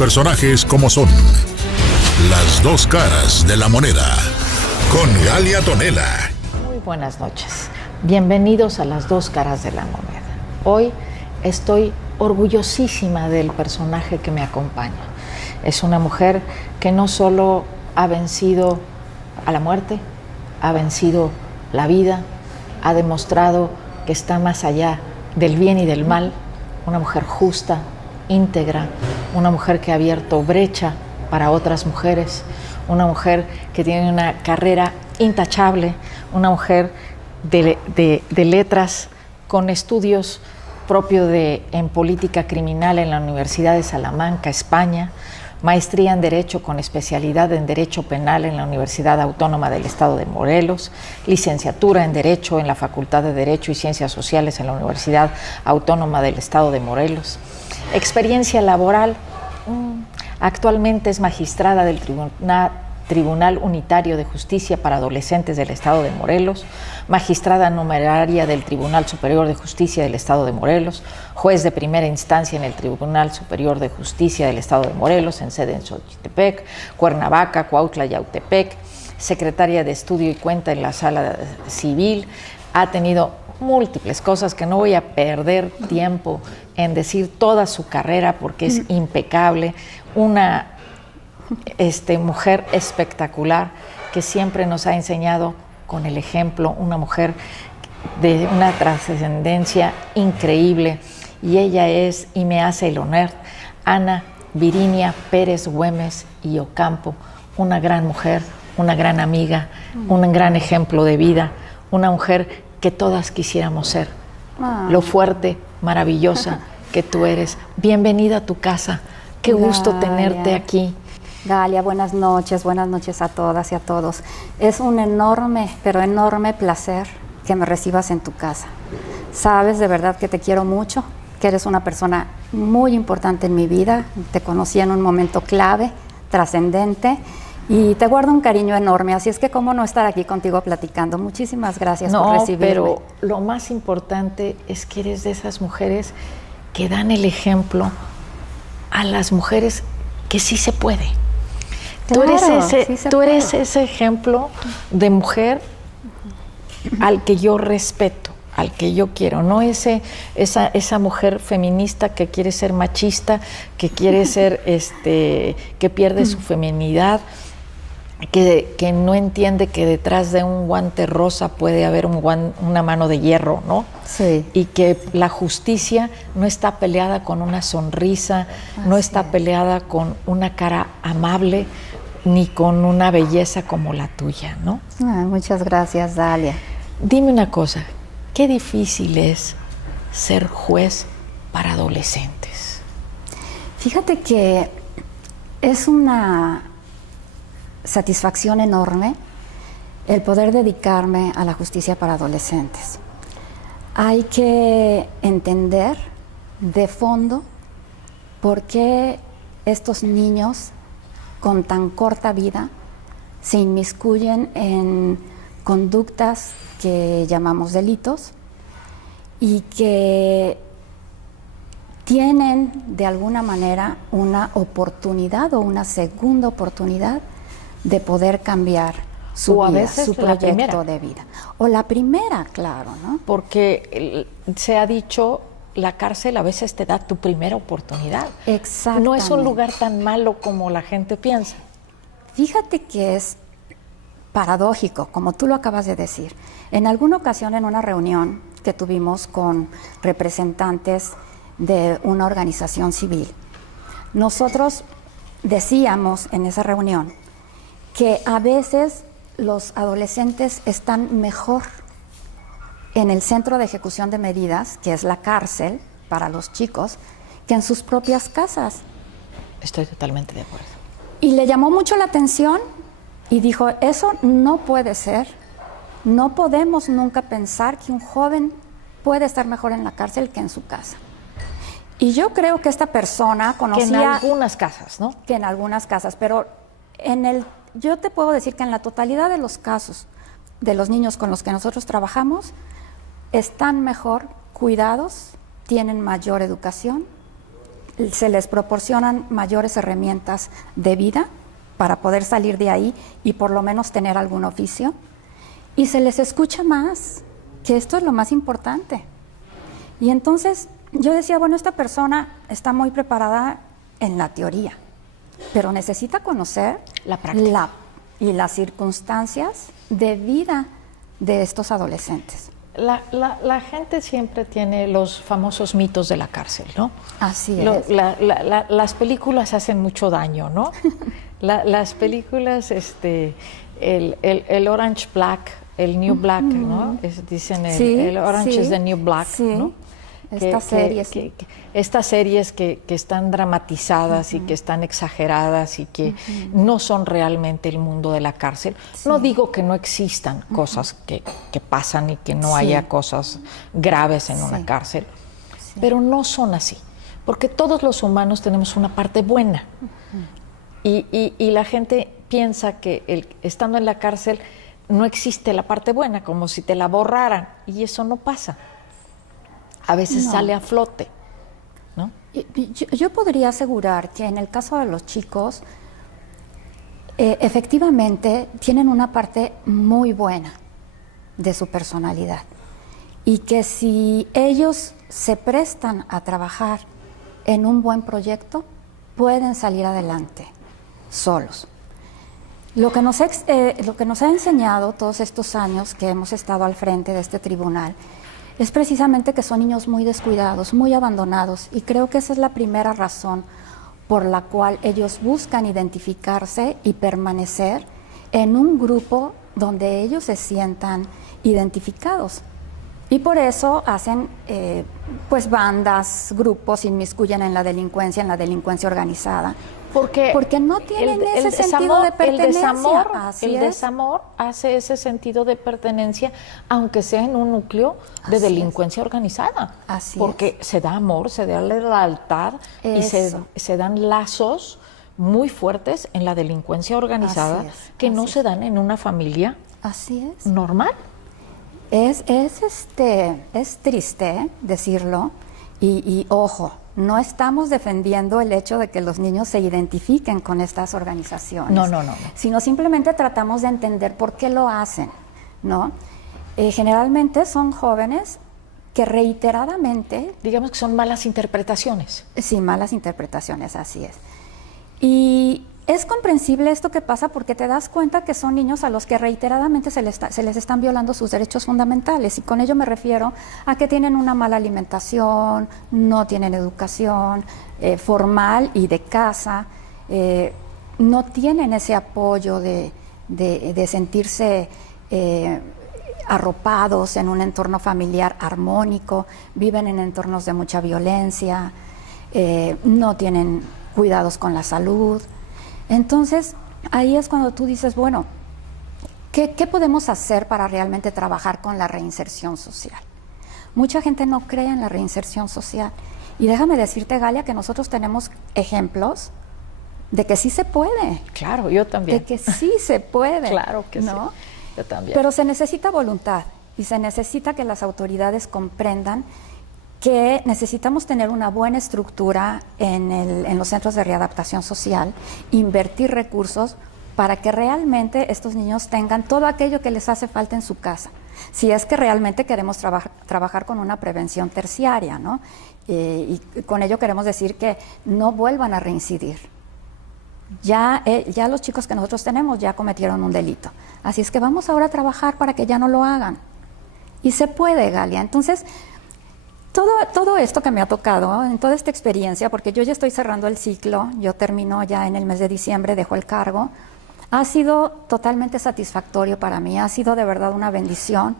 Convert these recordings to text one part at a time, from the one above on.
personajes como son. Las dos caras de la moneda. Con Galia Tonela. Muy buenas noches. Bienvenidos a Las dos caras de la moneda. Hoy estoy orgullosísima del personaje que me acompaña. Es una mujer que no solo ha vencido a la muerte, ha vencido la vida, ha demostrado que está más allá del bien y del mal, una mujer justa, íntegra, una mujer que ha abierto brecha para otras mujeres, una mujer que tiene una carrera intachable, una mujer de letras con estudios propios en política criminal en la Universidad de Salamanca, España, maestría en Derecho con especialidad en Derecho Penal en la Universidad Autónoma del Estado de Morelos, licenciatura en Derecho en la Facultad de Derecho y Ciencias Sociales en la Universidad Autónoma del Estado de Morelos, experiencia laboral, actualmente es magistrada del Tribunal Unitario de Justicia para Adolescentes del Estado de Morelos, magistrada numeraria del Tribunal Superior de Justicia del Estado de Morelos, juez de primera instancia en el Tribunal Superior de Justicia del Estado de Morelos, en sede en Xochitepec, Cuernavaca, Cuautla y Yautepec, secretaria de Estudio y Cuenta en la Sala Civil. Ha tenido múltiples cosas que no voy a perder tiempo en decir toda su carrera porque es impecable, una mujer espectacular que siempre nos ha enseñado con el ejemplo, una mujer de una trascendencia increíble, y ella es, y me hace el honor, Ana Virinia Pérez Güemes y Ocampo, una gran mujer, una gran amiga, un gran ejemplo de vida, una mujer que todas quisiéramos ser, lo fuerte, maravillosa que tú eres. Bienvenida a tu casa, qué gusto tenerte aquí. Galia, buenas noches a todas y a todos. Es un enorme, pero enorme placer que me recibas en tu casa. Sabes de verdad que te quiero mucho, que eres una persona muy importante en mi vida. Te conocí en un momento clave, trascendente, y te guardo un cariño enorme. Así es que cómo no estar aquí contigo platicando. Muchísimas gracias por recibirme. Pero lo más importante es que eres de esas mujeres que dan el ejemplo a las mujeres que sí se puede. Claro, tú eres ese ejemplo de mujer al que yo respeto, al que yo quiero, no esa mujer feminista que quiere ser machista, que quiere ser, que pierde su feminidad, que no entiende que detrás de un guante rosa puede haber una mano de hierro, ¿no? Sí. Y que la justicia no está peleada con una sonrisa, no está peleada con una cara amable, ni con una belleza como la tuya, ¿no? Muchas gracias, Dalia. Dime una cosa, ¿qué difícil es ser juez para adolescentes? Fíjate que es una satisfacción enorme el poder dedicarme a la justicia para adolescentes. Hay que entender de fondo por qué estos niños con tan corta vida se inmiscuyen en conductas que llamamos delitos y que tienen de alguna manera una oportunidad o una segunda oportunidad de poder cambiar su vida, su proyecto de vida. O la primera, claro, ¿no? Porque se ha dicho, la cárcel a veces te da tu primera oportunidad. Exactamente. No es un lugar tan malo como la gente piensa. Fíjate que es paradójico, como tú lo acabas de decir. En alguna ocasión, en una reunión que tuvimos con representantes de una organización civil, nosotros decíamos en esa reunión que a veces los adolescentes están mejor en el centro de ejecución de medidas, que es la cárcel para los chicos, que en sus propias casas. Estoy totalmente de acuerdo. Y le llamó mucho la atención y dijo, eso no puede ser, no podemos nunca pensar que un joven puede estar mejor en la cárcel que en su casa. Y yo creo que esta persona conocía... Que en algunas casas, ¿no? Que en algunas casas, pero yo te puedo decir que en la totalidad de los casos de los niños con los que nosotros trabajamos, están mejor cuidados, tienen mayor educación, se les proporcionan mayores herramientas de vida para poder salir de ahí y por lo menos tener algún oficio. Y se les escucha más, que esto es lo más importante. Y entonces yo decía, bueno, esta persona está muy preparada en la teoría, pero necesita conocer La práctica. y las circunstancias de vida de estos adolescentes. La gente siempre tiene los famosos mitos de la cárcel, ¿no? Así es. Las películas hacen mucho daño, ¿no? Las películas, el Orange Black, el New Black, ¿no? Dicen el Orange is the New Black, ¿no? Estas series. Estas series que están dramatizadas y que están exageradas y que no son realmente el mundo de la cárcel. Sí. No digo que no existan cosas que pasan y que no haya cosas graves en una cárcel, pero no son así, porque todos los humanos tenemos una parte buena y la gente piensa que estando en la cárcel no existe la parte buena, como si te la borraran, y eso no pasa. A veces sale a flote, ¿no? Yo podría asegurar que en el caso de los chicos, efectivamente tienen una parte muy buena de su personalidad y que si ellos se prestan a trabajar en un buen proyecto, pueden salir adelante solos. Lo que nos ha enseñado todos estos años que hemos estado al frente de este tribunal es precisamente que son niños muy descuidados, muy abandonados, y creo que esa es la primera razón por la cual ellos buscan identificarse y permanecer en un grupo donde ellos se sientan identificados. Y por eso hacen pues bandas, grupos, se inmiscuyen en la delincuencia organizada. Porque no tienen ese sentido de pertenencia. El desamor hace ese sentido de pertenencia, aunque sea en un núcleo de delincuencia organizada. Porque se da amor, se da lealtad y se dan lazos muy fuertes en la delincuencia organizada que no se dan en una familia normal. Es triste decirlo y ojo, no estamos defendiendo el hecho de que los niños se identifiquen con estas organizaciones. No. Sino simplemente tratamos de entender por qué lo hacen, ¿no? Generalmente son jóvenes que reiteradamente... Digamos que son malas interpretaciones. Sí, malas interpretaciones, así es. Y es comprensible esto que pasa porque te das cuenta que son niños a los que reiteradamente se les están violando sus derechos fundamentales, y con ello me refiero a que tienen una mala alimentación, no tienen educación formal y de casa, no tienen ese apoyo de sentirse arropados en un entorno familiar armónico, viven en entornos de mucha violencia, no tienen cuidados con la salud. Entonces, ahí es cuando tú dices, bueno, ¿qué podemos hacer para realmente trabajar con la reinserción social? Mucha gente no cree en la reinserción social. Y déjame decirte, Galia, que nosotros tenemos ejemplos de que sí se puede. Claro, yo también. De que sí se puede. Claro que ¿no? sí, yo también. Pero se necesita voluntad y se necesita que las autoridades comprendan que necesitamos tener una buena estructura en los centros de readaptación social, invertir recursos para que realmente estos niños tengan todo aquello que les hace falta en su casa. Si es que realmente queremos trabajar con una prevención terciaria, ¿no? Y con ello queremos decir que no vuelvan a reincidir. Ya los chicos que nosotros tenemos ya cometieron un delito. Así es que vamos ahora a trabajar para que ya no lo hagan. Y se puede, Galia. Entonces, todo esto que me ha tocado, en toda esta experiencia, porque yo ya estoy cerrando el ciclo, yo termino ya en el mes de diciembre, dejo el cargo, ha sido totalmente satisfactorio para mí, ha sido de verdad una bendición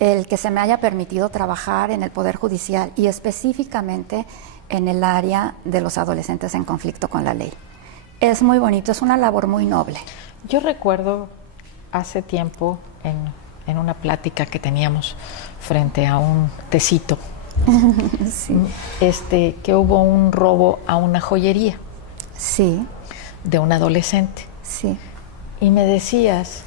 el que se me haya permitido trabajar en el Poder Judicial y específicamente en el área de los adolescentes en conflicto con la ley. Es muy bonito, es una labor muy noble. Yo recuerdo hace tiempo en una plática que teníamos frente a un tecito, sí. Que hubo un robo a una joyería. Sí. De un adolescente. Sí. Y me decías,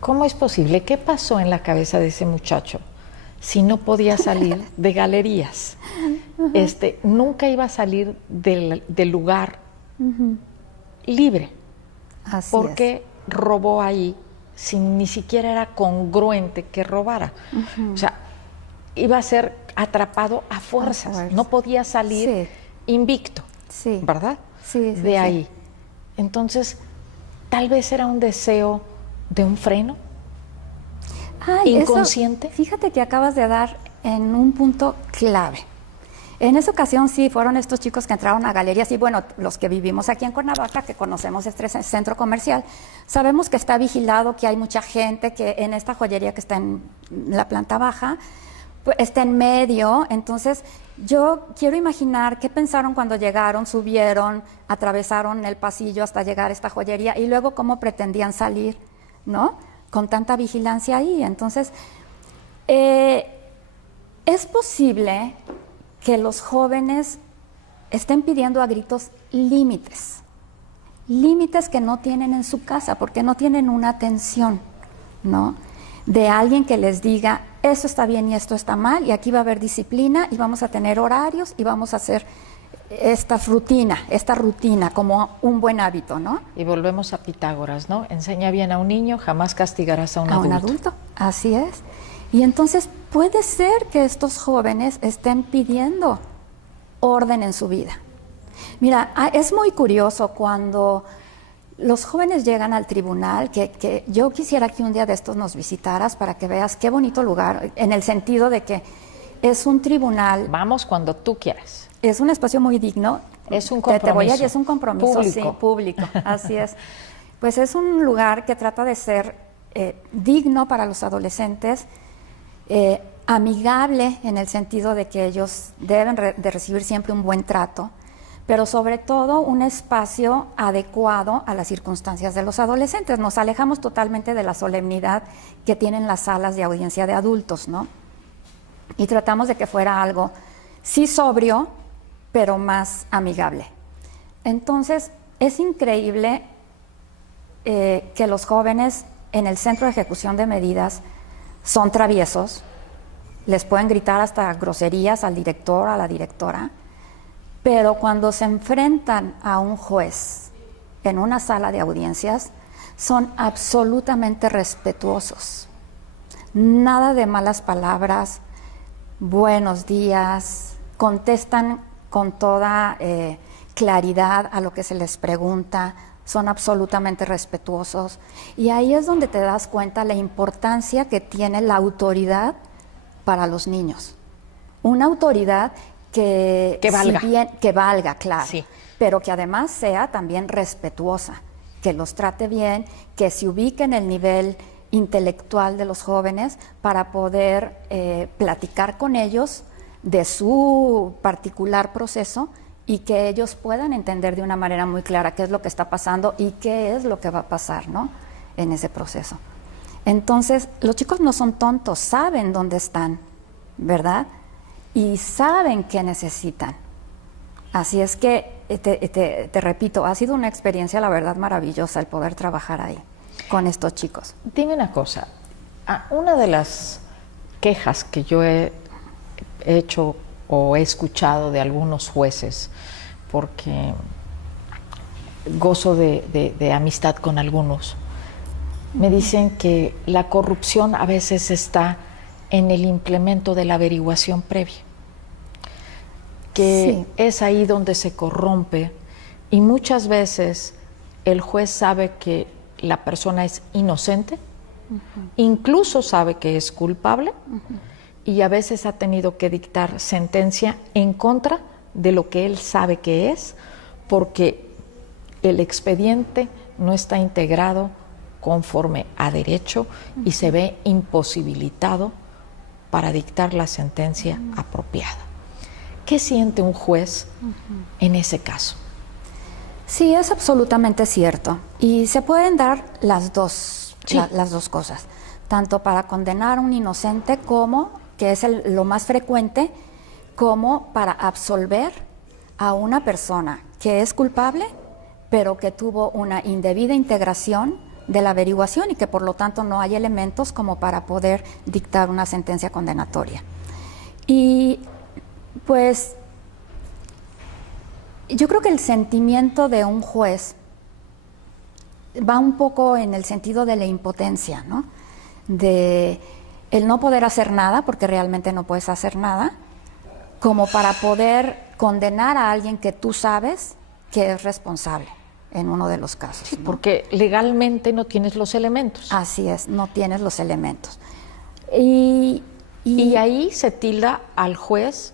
¿cómo es posible? ¿Qué pasó en la cabeza de ese muchacho si no podía salir de galerías? nunca iba a salir del lugar libre. Así porque robó ahí sin ni siquiera era congruente que robara. O sea, iba a ser atrapado a fuerzas. No podía salir invicto, ¿verdad? De ahí. Entonces, tal vez era un deseo de un freno inconsciente. Eso, fíjate que acabas de dar en un punto clave. En esa ocasión sí fueron estos chicos que entraron a galerías y bueno, los que vivimos aquí en Cuernavaca, que conocemos este centro comercial, sabemos que está vigilado, que hay mucha gente, que en esta joyería que está en la planta baja, pues está en medio. Entonces yo quiero imaginar qué pensaron cuando llegaron, subieron, atravesaron el pasillo hasta llegar a esta joyería y luego cómo pretendían salir, ¿no? Con tanta vigilancia ahí. Entonces, es posible que los jóvenes estén pidiendo a gritos límites que no tienen en su casa, porque no tienen una atención, ¿no? De alguien que les diga, esto está bien y esto está mal, y aquí va a haber disciplina, y vamos a tener horarios, y vamos a hacer esta rutina como un buen hábito, ¿no? Y volvemos a Pitágoras, ¿no? Enseña bien a un niño, jamás castigarás a un adulto. A un adulto, así es. Y entonces puede ser que estos jóvenes estén pidiendo orden en su vida. Mira, es muy curioso cuando los jóvenes llegan al tribunal, que yo quisiera que un día de estos nos visitaras para que veas qué bonito lugar, en el sentido de que es un tribunal. Vamos cuando tú quieras. Es un espacio muy digno. Es un compromiso. Te voy a decir, es un compromiso público. Sí, público, así es. Pues es un lugar que trata de ser digno para los adolescentes, amigable en el sentido de que ellos deben de recibir siempre un buen trato, pero sobre todo un espacio adecuado a las circunstancias de los adolescentes. Nos alejamos totalmente de la solemnidad que tienen las salas de audiencia de adultos, ¿no? Y tratamos de que fuera algo, sí sobrio, pero más amigable. Entonces, es increíble que los jóvenes en el centro de ejecución de medidas son traviesos, les pueden gritar hasta groserías al director, a la directora, pero cuando se enfrentan a un juez en una sala de audiencias, son absolutamente respetuosos. Nada de malas palabras, buenos días, contestan con toda claridad a lo que se les pregunta, son absolutamente respetuosos. Y ahí es donde te das cuenta la importancia que tiene la autoridad para los niños. Una autoridad que valga. Si bien, que valga, claro, sí, pero que además sea también respetuosa, que los trate bien, que se ubique en el nivel intelectual de los jóvenes para poder platicar con ellos de su particular proceso y que ellos puedan entender de una manera muy clara qué es lo que está pasando y qué es lo que va a pasar, ¿no?, en ese proceso. Entonces, los chicos no son tontos, saben dónde están, ¿verdad? Y saben qué necesitan. Así es que, te repito, ha sido una experiencia, la verdad, maravillosa el poder trabajar ahí con estos chicos. Dime una cosa, una de las quejas que yo he hecho o he escuchado de algunos jueces, porque gozo de amistad con algunos, me dicen que la corrupción a veces está en el implemento de la averiguación previa, que es ahí donde se corrompe y muchas veces el juez sabe que la persona es inocente, incluso sabe que es culpable, y a veces ha tenido que dictar sentencia en contra de lo que él sabe que es, porque el expediente no está integrado conforme a derecho y se ve imposibilitado para dictar la sentencia apropiada. ¿Qué siente un juez en ese caso? Sí, es absolutamente cierto. Y se pueden dar las dos, las dos cosas. Tanto para condenar a un inocente como, que es lo más frecuente, como para absolver a una persona que es culpable, pero que tuvo una indebida integración de la averiguación y que por lo tanto no hay elementos como para poder dictar una sentencia condenatoria. Y pues yo creo que el sentimiento de un juez va un poco en el sentido de la impotencia, ¿no? De el no poder hacer nada, porque realmente no puedes hacer nada, como para poder condenar a alguien que tú sabes que es responsable en uno de los casos. Sí, ¿no? porque legalmente no tienes los elementos. Así es, no tienes los elementos. Y ahí se tilda al juez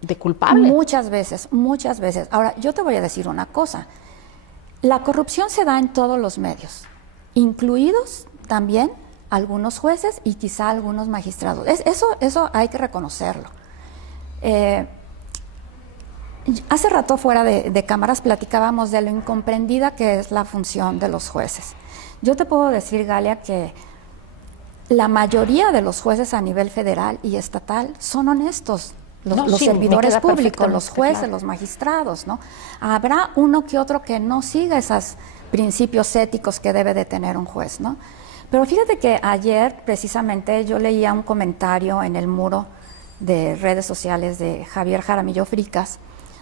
de culpable. Muchas veces, muchas veces. Ahora, yo te voy a decir una cosa. La corrupción se da en todos los medios, incluidos también algunos jueces y quizá algunos magistrados. Eso hay que reconocerlo. Hace rato fuera de cámaras platicábamos de lo incomprendida que es la función de los jueces. Yo te puedo decir, Galia, que la mayoría de los jueces a nivel federal y estatal son honestos. Los servidores públicos, los jueces, claro, los magistrados, ¿no? Habrá uno que otro que no siga esos principios éticos que debe de tener un juez, ¿no? Pero fíjate que ayer, precisamente, yo leía un comentario en el muro de redes sociales de Javier Jaramillo Fricas,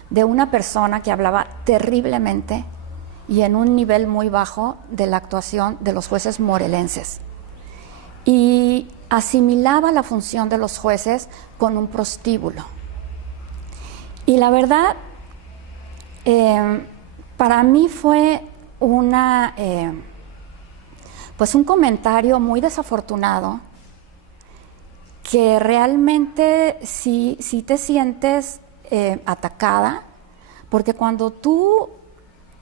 de una persona que hablaba terriblemente y en un nivel muy bajo de la actuación de los jueces morelenses. Y asimilaba la función de los jueces con un prostíbulo. Y la verdad, para mí fue pues un comentario muy desafortunado, que realmente sí te sientes atacada, porque cuando tú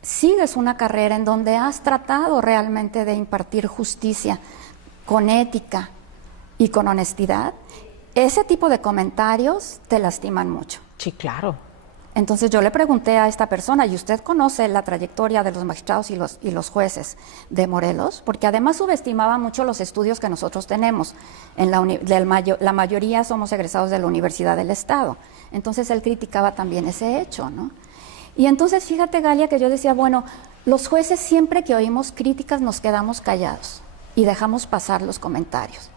sigues una carrera en donde has tratado realmente de impartir justicia con ética y con honestidad, ese tipo de comentarios te lastiman mucho. Sí, claro. Entonces yo le pregunté a esta persona, ¿y usted conoce la trayectoria de los magistrados y los jueces de Morelos? Porque además subestimaba mucho los estudios que nosotros tenemos. La mayoría somos egresados de la Universidad del Estado. Entonces él criticaba también ese hecho, ¿no? Y entonces fíjate, Galia, que yo decía, bueno, los jueces siempre que oímos críticas nos quedamos callados y dejamos pasar los comentarios.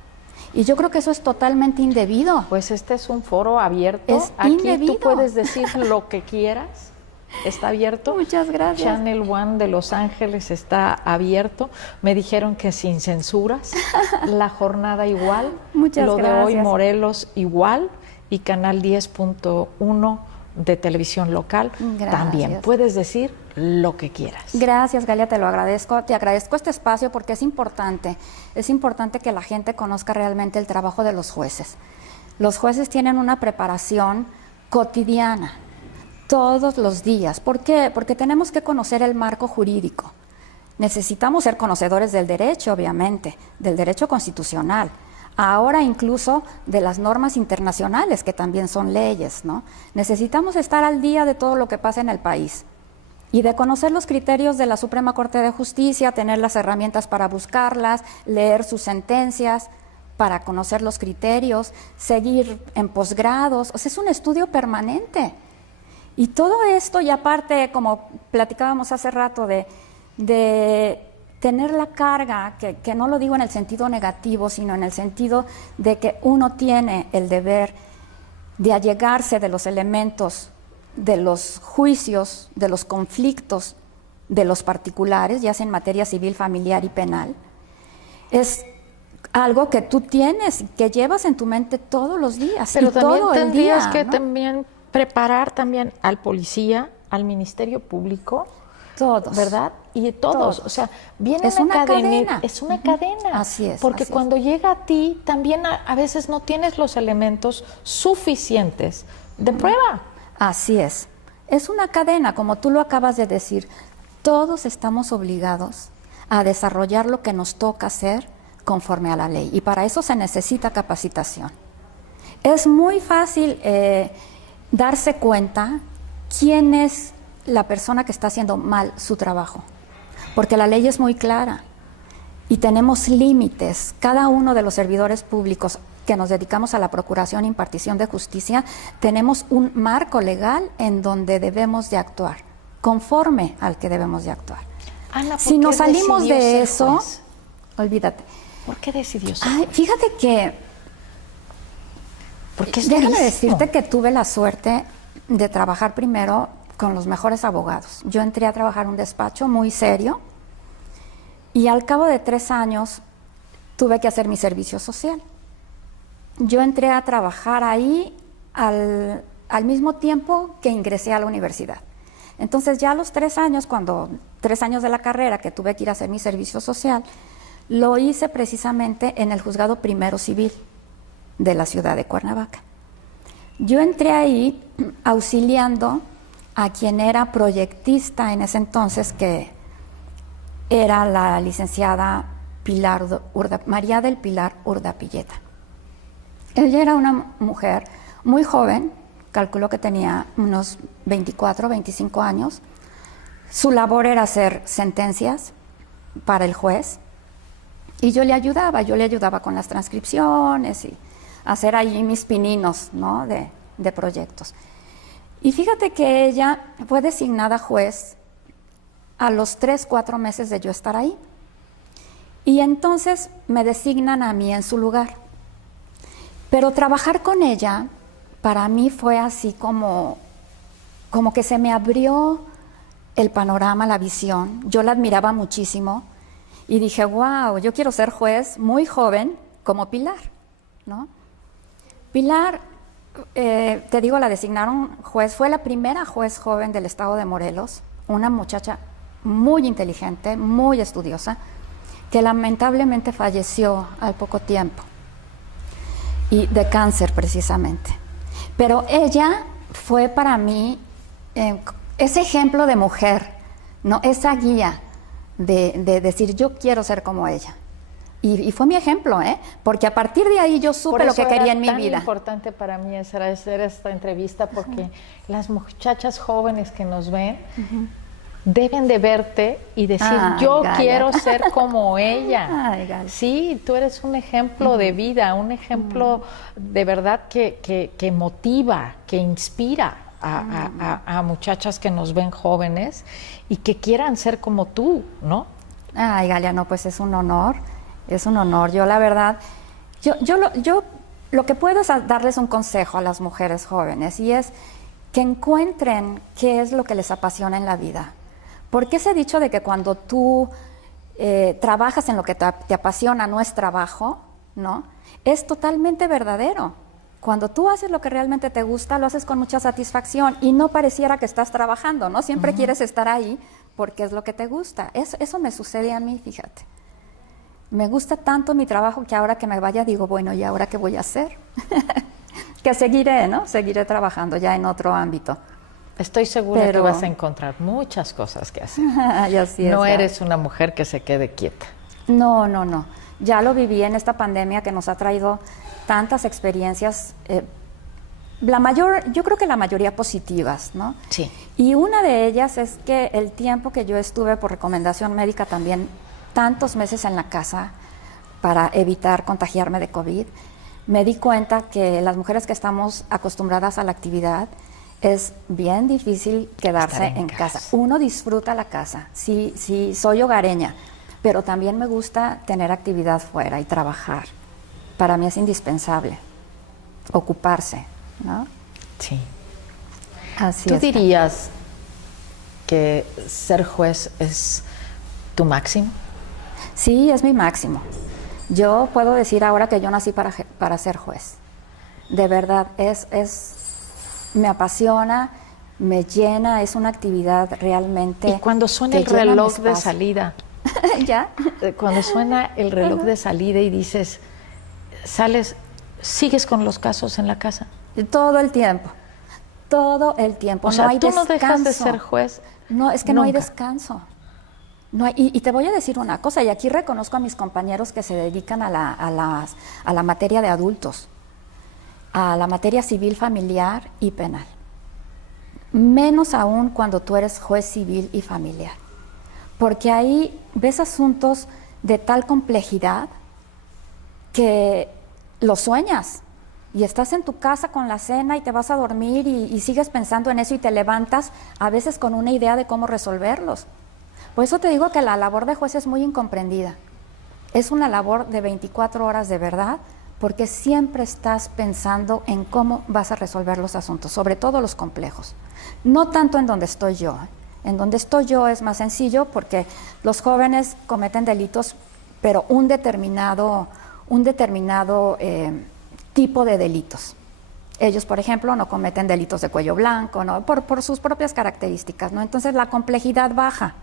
Y yo creo que eso es totalmente indebido. Pues este es un foro abierto. Es Aquí indebido. Tú puedes decir lo que quieras. Está abierto. Muchas gracias. Channel One de Los Ángeles está abierto. Me dijeron que sin censuras. La jornada igual. Muchas lo gracias. de hoy Morelos igual. Y Canal 10.1 de televisión local. Gracias. También puedes decir lo que quieras. Gracias, Galia, te lo agradezco. Te agradezco este espacio porque es importante. Es importante que la gente conozca realmente el trabajo de los jueces. Los jueces tienen una preparación cotidiana, todos los días. ¿Por qué? Porque tenemos que conocer el marco jurídico. Necesitamos ser conocedores del derecho, obviamente, del derecho constitucional. Ahora incluso de las normas internacionales, que también son leyes, ¿no? Necesitamos estar al día de todo lo que pasa en el país y de conocer los criterios de la Suprema Corte de Justicia, tener las herramientas para buscarlas, leer sus sentencias para conocer los criterios, seguir en posgrados. O sea, es un estudio permanente. Y todo esto, y aparte, como platicábamos hace rato, de tener la carga, que no lo digo en el sentido negativo, sino en el sentido de que uno tiene el deber de allegarse de los elementos, de los juicios, de los conflictos de los particulares, ya sea en materia civil, familiar y penal, es algo que tú tienes, que llevas en tu mente todos los días. Pero y también todo el tendrías día, que ¿no? también preparar también al policía, al Ministerio Público, Todos. ¿verdad? Y todos. O sea, viene Es una una cadena. cadena. Es una cadena. Así es. Porque así cuando llega a ti, también a veces no tienes los elementos suficientes de prueba. Así es. Es una cadena, como tú lo acabas de decir. Todos estamos obligados a desarrollar lo que nos toca hacer conforme a la ley. Y para eso se necesita capacitación. Es muy fácil darse cuenta quién es la persona que está haciendo mal su trabajo, porque la ley es muy clara y tenemos límites. Cada uno de los servidores públicos que nos dedicamos a la procuración e impartición de justicia, tenemos un marco legal en donde debemos de actuar, conforme al que debemos de actuar. Ana, Si nos salimos decidió de ser eso, juez? olvídate. ¿Por qué decidió ser Ay, juez? fíjate que, Porque es déjame durísimo. decirte que tuve la suerte de trabajar primero con los mejores abogados. Yo entré a trabajar en un despacho muy serio y al cabo de 3 años tuve que hacer mi servicio social. Yo entré a trabajar ahí al mismo tiempo que ingresé a la universidad. Entonces ya a los 3 años, 3 años de la carrera que tuve que ir a hacer mi servicio social, lo hice precisamente en el Juzgado Primero Civil de la ciudad de Cuernavaca. Yo entré ahí auxiliando a quien era proyectista en ese entonces, que era la licenciada María del Pilar Urdapilleta. Ella era una mujer muy joven, calculo que tenía unos 24, 25 años. Su labor era hacer sentencias para el juez y yo le ayudaba con las transcripciones y hacer ahí mis pininos, ¿no?, de proyectos. Y fíjate que ella fue designada juez a los 3, 4 meses de yo estar ahí. Y entonces me designan a mí en su lugar. Pero trabajar con ella para mí fue así como que se me abrió el panorama, la visión. Yo la admiraba muchísimo y dije, wow, yo quiero ser juez muy joven como Pilar, ¿no? Pilar, te digo, la designaron juez, fue la primera juez joven del estado de Morelos, una muchacha muy inteligente, muy estudiosa, que lamentablemente falleció al poco tiempo, y de cáncer precisamente. Pero ella fue para mí ese ejemplo de mujer, ¿no?, esa guía de decir yo quiero ser como ella. Y fue mi ejemplo, porque a partir de ahí yo supe lo que quería en mi vida. Tan importante para mí hacer esta entrevista, porque las muchachas jóvenes que nos ven deben de verte y decir, yo quiero ser como ella. Ay, sí, tú eres un ejemplo de vida, un ejemplo de verdad que motiva, que inspira a muchachas que nos ven jóvenes y que quieran ser como tú, ¿no? Ay, Galia, no, pues es un honor. Es un honor. Yo la verdad, yo lo que puedo es darles un consejo a las mujeres jóvenes, y es que encuentren qué es lo que les apasiona en la vida. Porque ese dicho de que cuando tú trabajas en lo que te apasiona no es trabajo, ¿no?, es totalmente verdadero. Cuando tú haces lo que realmente te gusta, lo haces con mucha satisfacción y no pareciera que estás trabajando, ¿no? Siempre quieres estar ahí porque es lo que te gusta. Eso me sucede a mí, fíjate. Me gusta tanto mi trabajo que ahora que me vaya digo, bueno, ¿y ahora qué voy a hacer? Que seguiré, ¿no? Seguiré trabajando ya en otro ámbito. Estoy segura que vas a encontrar muchas cosas que hacer. Y así es, no eres una mujer que se quede quieta. No. Ya lo viví en esta pandemia que nos ha traído tantas experiencias, yo creo que la mayoría positivas, ¿no? Sí. Y una de ellas es que el tiempo que yo estuve por recomendación médica también, tantos meses en la casa para evitar contagiarme de COVID, me di cuenta que las mujeres que estamos acostumbradas a la actividad es bien difícil quedarse en casa. Uno disfruta la casa, sí, soy hogareña, pero también me gusta tener actividad fuera y trabajar. Para mí es indispensable ocuparse, ¿no? Sí. Así ¿Tú es. dirías que ser juez es tu máximo? Sí, es mi máximo. Yo puedo decir ahora que yo nací para ser juez. De verdad, me apasiona, me llena, es una actividad realmente. Y cuando suena el reloj de salida, ¿ya? Cuando suena el reloj de salida y dices, sales, ¿sigues con los casos en la casa? Todo el tiempo. O sea, no hay ¿tú descanso. no dejas de ser juez? No, es que nunca. No hay descanso. No hay, y te voy a decir una cosa, y aquí reconozco a mis compañeros que se dedican a la materia de adultos, a la materia civil, familiar y penal. Menos aún cuando tú eres juez civil y familiar. Porque ahí ves asuntos de tal complejidad que los sueñas. Y estás en tu casa con la cena y te vas a dormir y sigues pensando en eso y te levantas a veces con una idea de cómo resolverlos. Por eso te digo que la labor de juez es muy incomprendida. Es una labor de 24 horas de verdad porque siempre estás pensando en cómo vas a resolver los asuntos, sobre todo los complejos. No tanto en donde estoy yo. En donde estoy yo es más sencillo porque los jóvenes cometen delitos, pero un determinado tipo de delitos. Ellos, por ejemplo, no cometen delitos de cuello blanco, ¿no? por sus propias características, ¿no? Entonces la complejidad baja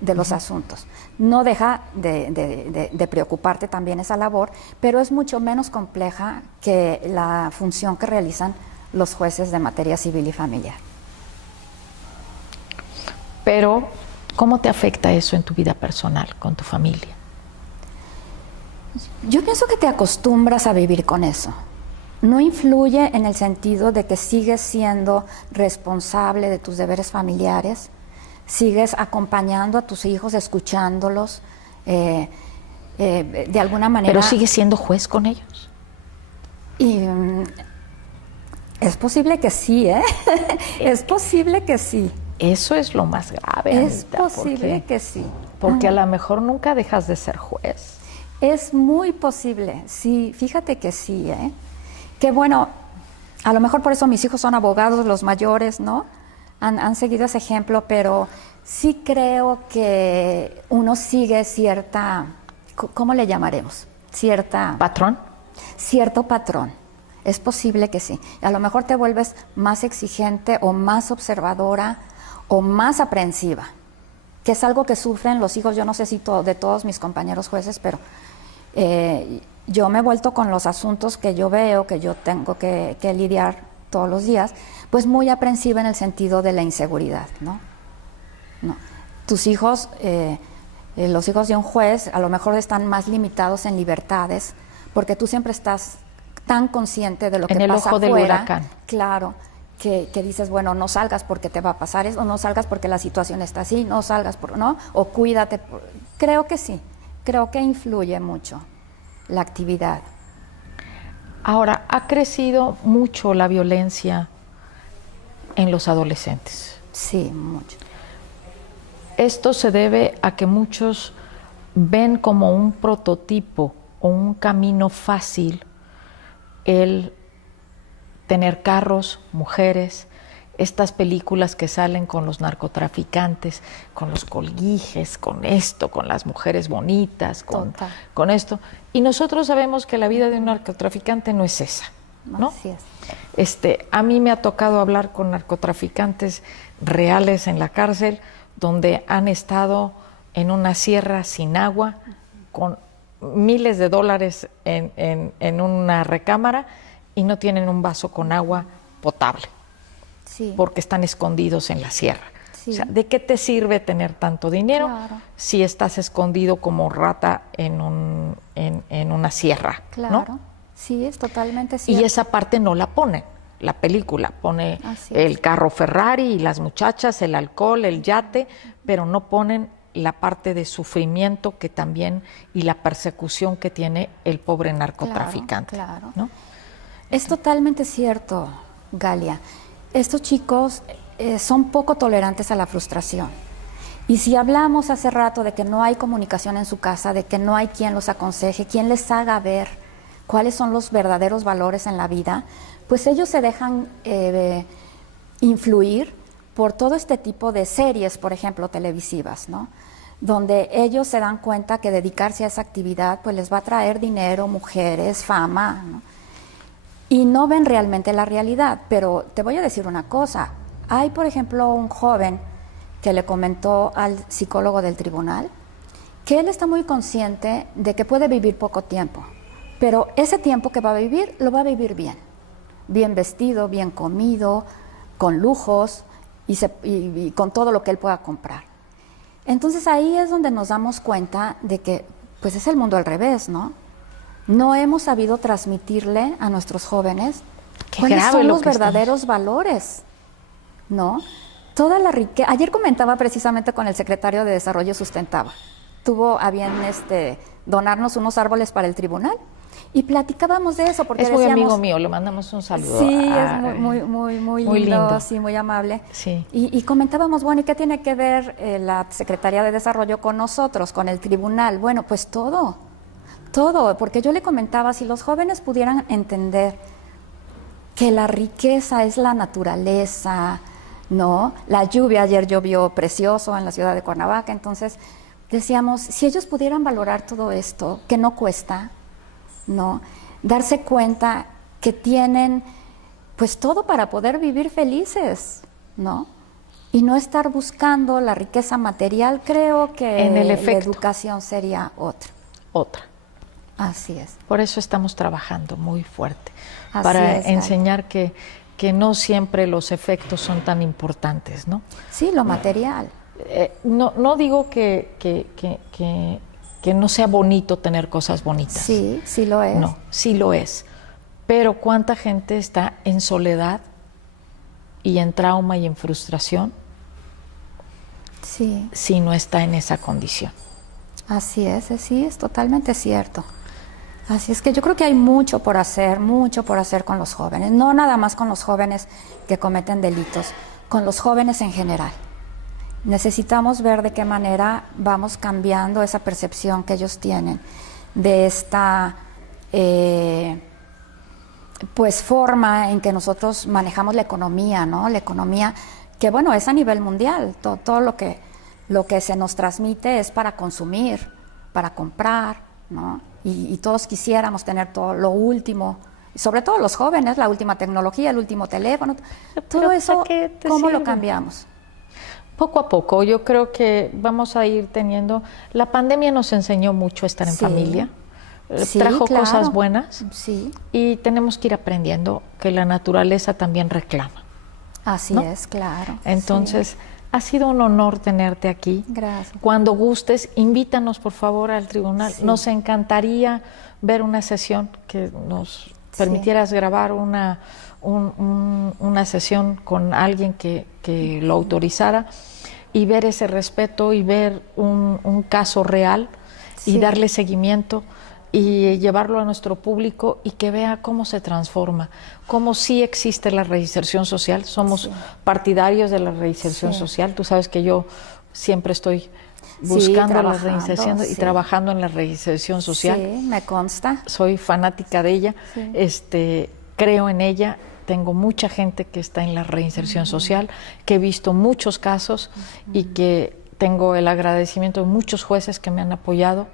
de los asuntos. No deja de preocuparte también esa labor, pero es mucho menos compleja que la función que realizan los jueces de materia civil y familiar. Pero, ¿cómo te afecta eso en tu vida personal, con tu familia? Yo pienso que te acostumbras a vivir con eso. No influye en el sentido de que sigues siendo responsable de tus deberes familiares, sigues acompañando a tus hijos, escuchándolos, de alguna manera. ¿Pero sigues siendo juez con ellos? Y es posible que sí, ¿eh? Es posible que sí. Eso es lo más grave, Es Anita, posible que sí. Porque a lo mejor nunca dejas de ser juez. Es muy posible, sí, fíjate que sí, ¿eh? Que bueno, a lo mejor por eso mis hijos son abogados, los mayores, ¿no? Han seguido ese ejemplo, pero sí creo que uno sigue cierta, ¿cómo le llamaremos? ¿Patrón? Cierto patrón. Es posible que sí. A lo mejor te vuelves más exigente o más observadora o más aprensiva, que es algo que sufren los hijos, yo no sé si de todos mis compañeros jueces, pero yo me he vuelto con los asuntos que yo veo, que yo tengo que lidiar todos los días, pues muy aprensiva en el sentido de la inseguridad, ¿no? Tus hijos, los hijos de un juez, a lo mejor están más limitados en libertades, porque tú siempre estás tan consciente de lo que pasa afuera. En el ojo del huracán. Claro, que dices, bueno, no salgas porque te va a pasar eso, no salgas porque la situación está así, no salgas, ¿no? O cuídate. Creo que sí, creo que influye mucho la actividad. Ahora, ha crecido mucho la violencia en los adolescentes. Sí, mucho. Esto se debe a que muchos ven como un prototipo o un camino fácil el tener carros, mujeres, estas películas que salen con los narcotraficantes, con los colguijes, con esto, con las mujeres bonitas, con esto. Y nosotros sabemos que la vida de un narcotraficante no es esa, ¿no? Así es. A mí me ha tocado hablar con narcotraficantes reales en la cárcel, donde han estado en una sierra sin agua, con miles de dólares en una recámara y no tienen un vaso con agua potable, sí, porque están escondidos en la sierra. Sí. O sea, ¿de qué te sirve tener tanto dinero si estás escondido como rata en una sierra? Claro, ¿no? Sí, es totalmente cierto. Y esa parte no la ponen. La película pone el carro Ferrari y las muchachas, el alcohol, el yate, pero no ponen la parte de sufrimiento que también y la persecución que tiene el pobre narcotraficante. Claro. ¿No? Es totalmente cierto, Galia. Estos chicos son poco tolerantes a la frustración. Y si hablamos hace rato de que no hay comunicación en su casa, de que no hay quien los aconseje, quien les haga ver cuáles son los verdaderos valores en la vida, pues ellos se dejan influir por todo este tipo de series, por ejemplo, televisivas, ¿no? Donde ellos se dan cuenta que dedicarse a esa actividad pues les va a traer dinero, mujeres, fama, ¿no? Y no ven realmente la realidad. Pero te voy a decir una cosa, hay por ejemplo un joven que le comentó al psicólogo del tribunal que él está muy consciente de que puede vivir poco tiempo, pero ese tiempo que va a vivir, lo va a vivir bien vestido, bien comido, con lujos y con todo lo que él pueda comprar. Entonces ahí es donde nos damos cuenta de que pues es el mundo al revés, ¿no? No hemos sabido transmitirle a nuestros jóvenes cuáles son los verdaderos valores, ¿no? Toda la riqueza. Ayer comentaba precisamente con el secretario de Desarrollo Sustentable. Tuvo a bien donarnos unos árboles para el tribunal y platicábamos de eso porque es muy amigo mío, le mandamos un saludo. Sí, es muy lindo, sí, muy amable. Sí. Y comentábamos, bueno, ¿y qué tiene que ver la Secretaría de Desarrollo con nosotros, con el tribunal? Bueno, pues todo. Todo, porque yo le comentaba, si los jóvenes pudieran entender que la riqueza es la naturaleza, ¿no? La lluvia, ayer llovió precioso en la ciudad de Cuernavaca, entonces decíamos, si ellos pudieran valorar todo esto, que no cuesta, ¿no? Darse cuenta que tienen pues todo para poder vivir felices, ¿no? Y no estar buscando la riqueza material, creo que En el la efecto. educación sería otra. Otra. Así es. Por eso estamos trabajando muy fuerte, Así para es, Galia. enseñar que no siempre los efectos son tan importantes, ¿no? Sí, lo material. No digo que no sea bonito tener cosas bonitas. Sí, sí lo es. No, sí lo es. Pero cuánta gente está en soledad y en trauma y en frustración Sí, si no está en esa condición. así es, sí, es totalmente cierto. Así es que yo creo que hay mucho por hacer con los jóvenes, no nada más con los jóvenes que cometen delitos, con los jóvenes en general. Necesitamos ver de qué manera vamos cambiando esa percepción que ellos tienen de esta pues forma en que nosotros manejamos la economía, ¿no? La economía que bueno es a nivel mundial, todo lo que se nos transmite es para consumir, para comprar, ¿no? Y todos quisiéramos tener todo lo último, sobre todo los jóvenes, la última tecnología, el último teléfono, todo eso, ¿para qué te ¿cómo lo sirve? cambiamos? Poco a poco, yo creo que vamos a ir teniendo... La pandemia nos enseñó mucho a estar en Sí. familia, Sí, trajo claro. cosas buenas Sí, y tenemos que ir aprendiendo que la naturaleza también reclama. así ¿No? es, claro. Entonces, Sí. ha sido un honor tenerte aquí. Gracias. Cuando gustes, invítanos por favor al tribunal. Sí. Nos encantaría ver una sesión que nos permitieras grabar una sesión con alguien que lo autorizara y ver ese respeto y ver un caso real y Sí. darle seguimiento y llevarlo a nuestro público y que vea cómo se transforma, cómo sí existe la reinserción social. Somos Sí. partidarios de la reinserción Sí. social. Tú sabes que yo siempre estoy Sí, buscando la trabajando, reinserción y sí. trabajando en la reinserción social. Sí, me consta. Soy fanática de ella, Sí. creo en ella, tengo mucha gente que está en la reinserción social, que he visto muchos casos y que tengo el agradecimiento de muchos jueces que me han apoyado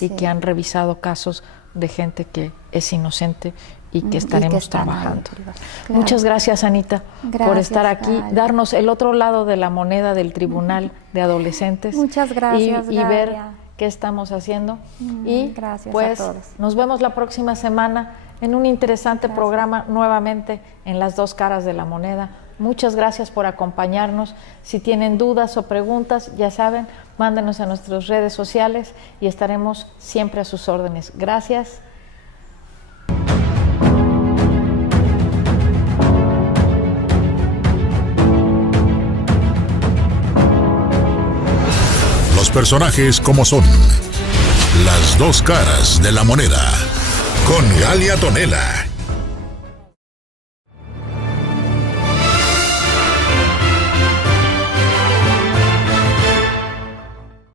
y Sí. que han revisado casos de gente que es inocente y que Y que estaremos están ahí, trabajando. claro. Muchas gracias, Anita, por Gracias, estar aquí, Galia. darnos el otro lado de la moneda del Tribunal de Adolescentes. Muchas gracias, y ver Galia. qué estamos haciendo. Y gracias a pues todos. nos vemos la próxima semana en un interesante programa nuevamente en Las Dos Caras de la Moneda. Muchas gracias por acompañarnos. Si tienen dudas o preguntas, ya saben, mándenos a nuestras redes sociales y estaremos siempre a sus órdenes. Gracias. Los personajes como son. Las dos caras de la moneda. Con Galia Tonela.